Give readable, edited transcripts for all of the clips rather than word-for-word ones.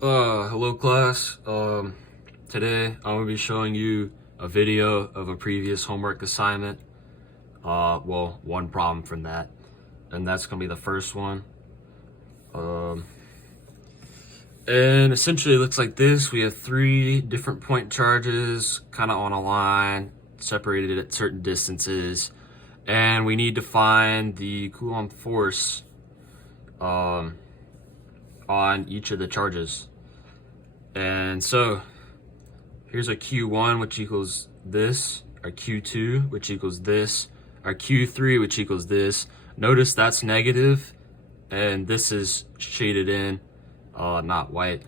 Hello class. Today I'm going to be showing you a video of a previous homework assignment. Well, one problem from that, and that's going to be the first one. And essentially it looks like this. We have three different point charges kind of on a line, separated at certain distances, and we need to find the Coulomb force on each of the charges. And so here's our Q1, which equals this, our Q2, which equals this, our Q3, which equals this. Notice that's negative, and this is shaded in, not white.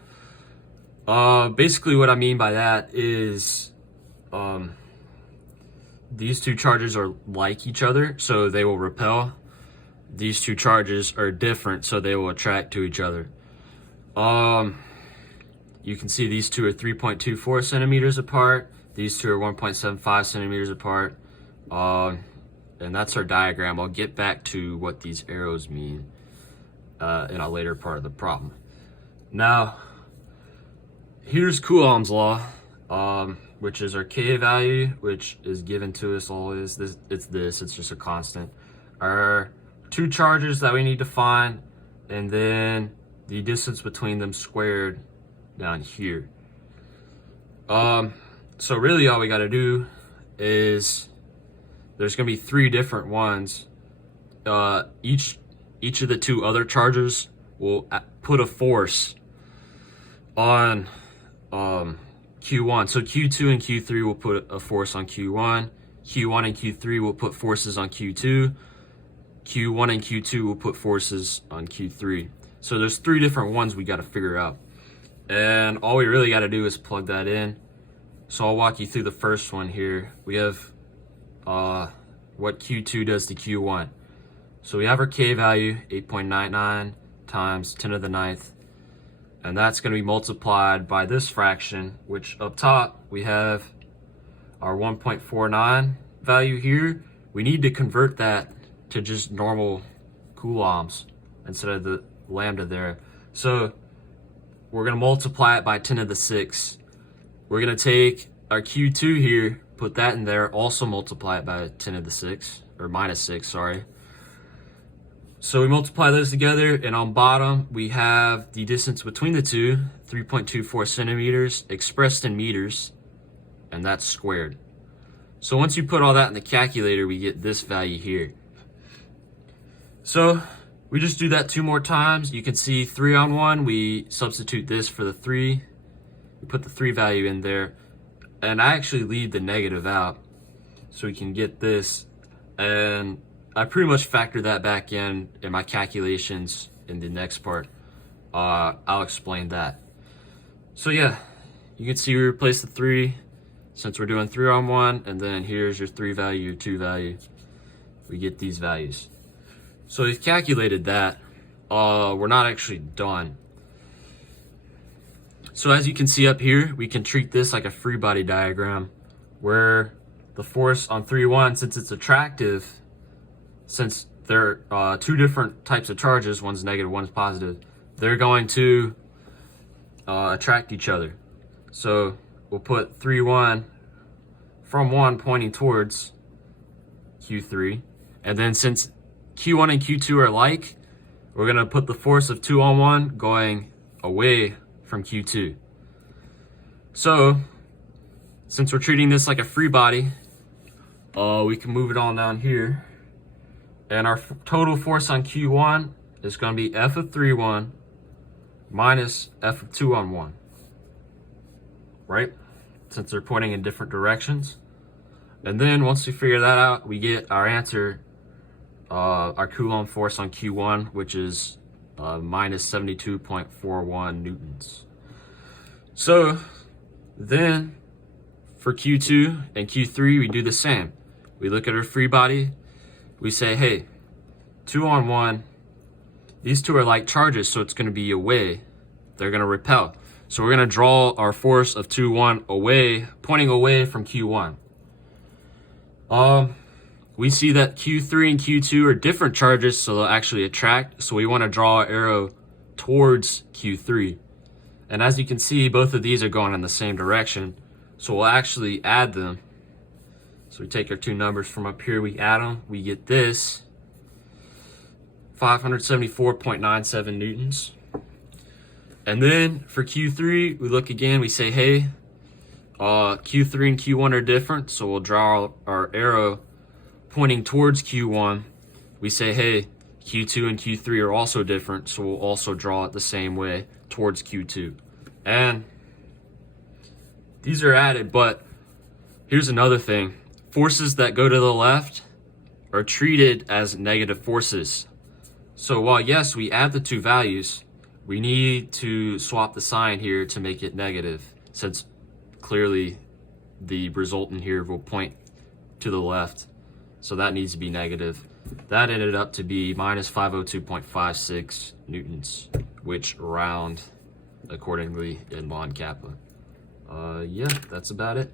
Basically what I mean by that is these two charges are like each other, so they will repel. These two charges are different, so they will attract to each other. You can see these two are 3.24 centimeters apart. These two are 1.75 centimeters apart. And that's our diagram. I'll get back to what these arrows mean in a later part of the problem. Now, here's Coulomb's law, which is our K value, which is given to us always. It's just a constant. Our two charges that we need to find, and then the distance between them squared down here. So really all we got to do is there's going to be three different ones. Each of the two other charges will put a force on Q1. So Q2 and Q3 will put a force on Q1. Q1 and Q3 will put forces on Q2. Q1 and Q2 will put forces on Q3. So there's three different ones we got to figure out. And all we really got to do is plug that in. So I'll walk you through the first one here. We have what Q2 does to Q1. So we have our K value, 8.99 times 10 to the ninth. And that's going to be multiplied by this fraction, which up top we have our 1.49 value here. We need to convert that to just normal coulombs instead of the lambda there. So we're going to multiply it by 10 to the 6. We're going to take our Q2 here, put that in there, also multiply it by 10 to the 6, or minus 6, sorry. So we multiply those together, and on bottom we have the distance between the two, 3.24 centimeters, expressed in meters, and that's squared. So once you put all that in the calculator, we get this value here. So we just do that two more times. You can see 3 on 1, we substitute this for the 3. We put the 3 value in there, and I actually leave the negative out so we can get this. And I pretty much factor that back in my calculations in the next part. I'll explain that. So yeah, you can see we replace the 3 since we're doing 3 on 1, and then here's your 3 value, your 2 value. We get these values. So we've calculated that. We're not actually done. So as you can see up here, we can treat this like a free body diagram where the force on 3-1, since it's attractive, since there are two different types of charges, one's negative, one's positive, they're going to attract each other. So we'll put 3-1 from 1 pointing towards Q3, and then since Q1 and Q2 are alike, we're going to put the force of 2 on 1 going away from Q2. So since we're treating this like a free body, we can move it on down here. And our total force on Q1 is going to be F of 3-1 minus F of 2 on 1. Right? Since they're pointing in different directions. And then once we figure that out, we get our answer, our Coulomb force on Q1, which is minus 72.41 newtons. So then for Q2 and Q3, we do the same. We look at our free body. We say, hey, 2 on 1, these two are like charges, so it's going to be away. They're going to repel. So we're going to draw our force of 2-1 away, pointing away from Q1. We see that Q3 and Q2 are different charges, so they'll actually attract. So we want to draw an arrow towards Q3. And as you can see, both of these are going in the same direction. So we'll actually add them. So we take our two numbers from up here, we add them, we get this 574.97 newtons. And then for Q3, we look again, we say, hey, Q3 and Q1 are different, so we'll draw our arrow pointing towards Q1. We say, hey, Q2 and Q3 are also different, so we'll also draw it the same way towards Q2. And these are added, but here's another thing. Forces that go to the left are treated as negative forces. So while yes, we add the two values, we need to swap the sign here to make it negative, since clearly the resultant here will point to the left. So that needs to be negative. That ended up to be minus 502.56 newtons, which round accordingly in ln kappa. Yeah, that's about it.